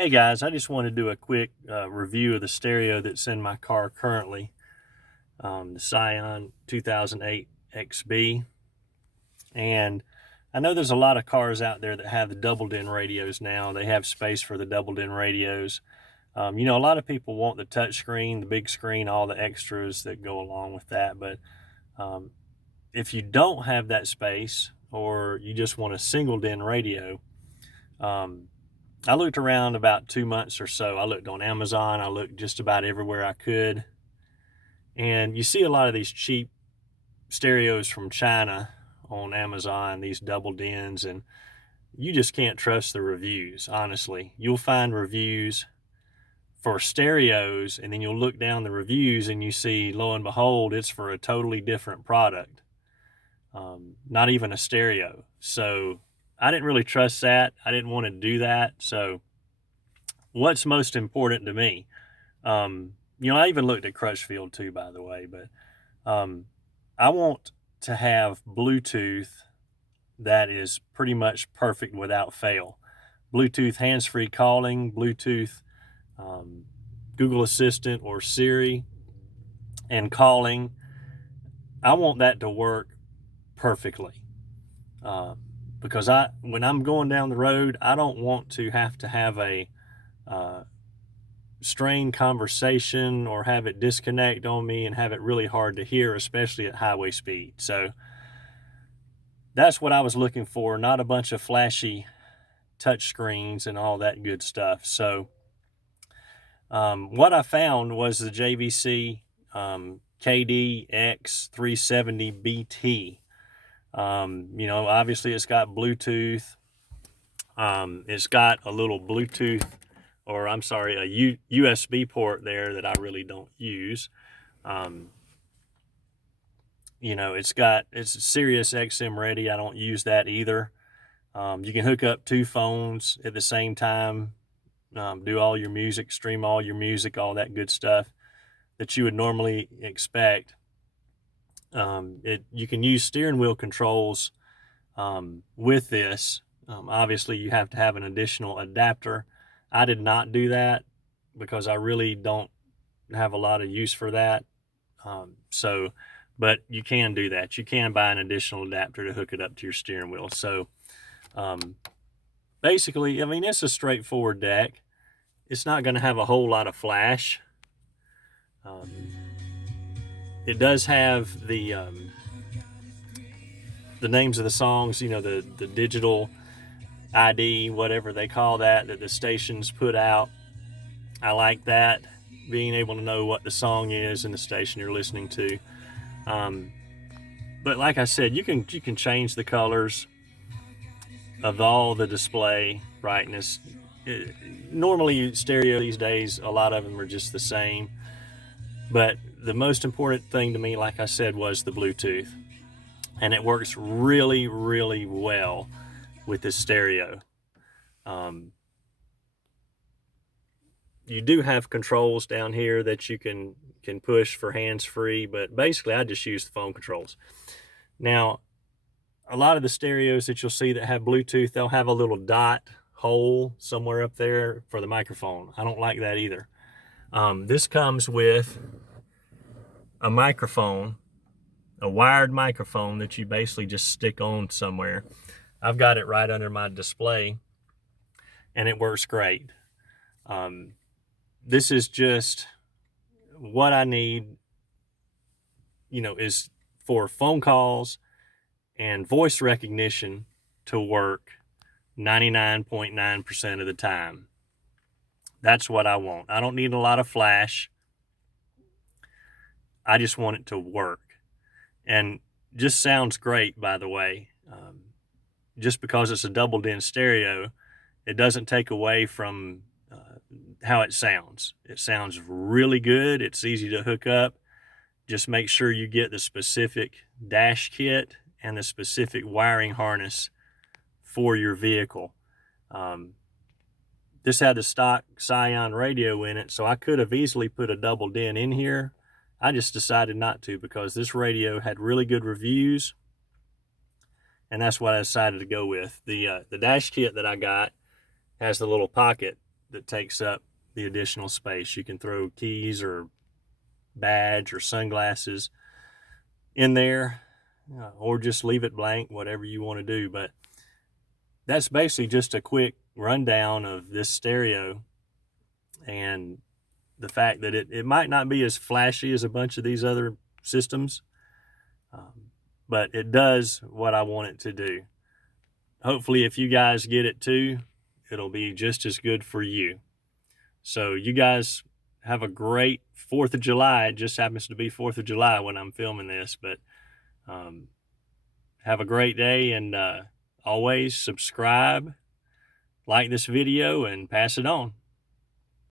Hey guys, I just want to do a quick review of the stereo that's in my car currently, the Scion 2008 XB. And I know there's a lot of cars out there that have the double-din radios now. They have space for the double-din radios. A lot of people want the touch screen, the big screen, all the extras that go along with that. But um, if you don't have that space or you just want a single-din radio, um, I looked around about 2 months or so. I looked on Amazon. I looked just about everywhere I could. And you see a lot of these cheap stereos from China on Amazon, these double dins, and you just can't trust the reviews, honestly. You'll find reviews for stereos, and then you'll look down the reviews and you see, lo and behold, it's for a totally different product. Not even a stereo. So I didn't really trust that. I didn't want to do that. So what's most important to me? I even looked at Crutchfield too, by the way, but I want to have Bluetooth that is pretty much perfect without fail. Bluetooth hands-free calling, Bluetooth Google Assistant or Siri and calling. I want that to work perfectly. Because when I'm going down the road, I don't want to have a strained conversation or have it disconnect on me and have it really hard to hear, especially at highway speed. So that's what I was looking for, not a bunch of flashy touch screens and all that good stuff. So what I found was the JVC KD-X370BT. Obviously it's got Bluetooth. It's got a little Bluetooth, or I'm sorry, a USB port there that I really don't use. It's Sirius XM ready. I don't use that either. You can hook up two phones at the same time, do all your music, stream all your music, all that good stuff that you would normally expect. You can use steering wheel controls with this. Obviously, you have to have an additional adapter. I did not do that because I really don't have a lot of use for that. But you can do that. You can buy an additional adapter to hook it up to your steering wheel. So basically, it's a straightforward deck. It's not going to have a whole lot of flash. It does have the names of the songs, the digital ID, whatever they call that the stations put out. I like that, being able to know what the song is and the station you're listening to. But like I said, you can change the colors of all the display brightness. Normally stereo these days, a lot of them are just the same. But the most important thing to me, like I said, was the Bluetooth. And it works really, really well with this stereo. You do have controls down here that you can push for hands-free, but basically I just use the phone controls. Now, a lot of the stereos that you'll see that have Bluetooth, they'll have a little dot hole somewhere up there for the microphone. I don't like that either. This comes with a microphone, a wired microphone that you basically just stick on somewhere. I've got it right under my display and it works great. This is just what I need, is for phone calls and voice recognition to work 99.9% of the time. That's what I want. I don't need a lot of flash. I just want it to work. And just sounds great, by the way. Just because it's a double din stereo, it doesn't take away from how it sounds. It sounds really good. It's easy to hook up. Just make sure you get the specific dash kit and the specific wiring harness for your vehicle. This had the stock Scion radio in it, so I could have easily put a double din in here. I just decided not to because this radio had really good reviews, and that's what I decided to go with. The dash kit that I got has the little pocket that takes up the additional space. You can throw keys or badge or sunglasses in there, or just leave it blank, whatever you want to do. But that's basically just a quick rundown of this stereo, and the fact that it might not be as flashy as a bunch of these other systems, but it does what I want it to do. Hopefully, if you guys get it too, it'll be just as good for you. So you guys have a great 4th of July. It just happens to be 4th of July when I'm filming this, but have a great day, and always subscribe, like this video, and pass it on.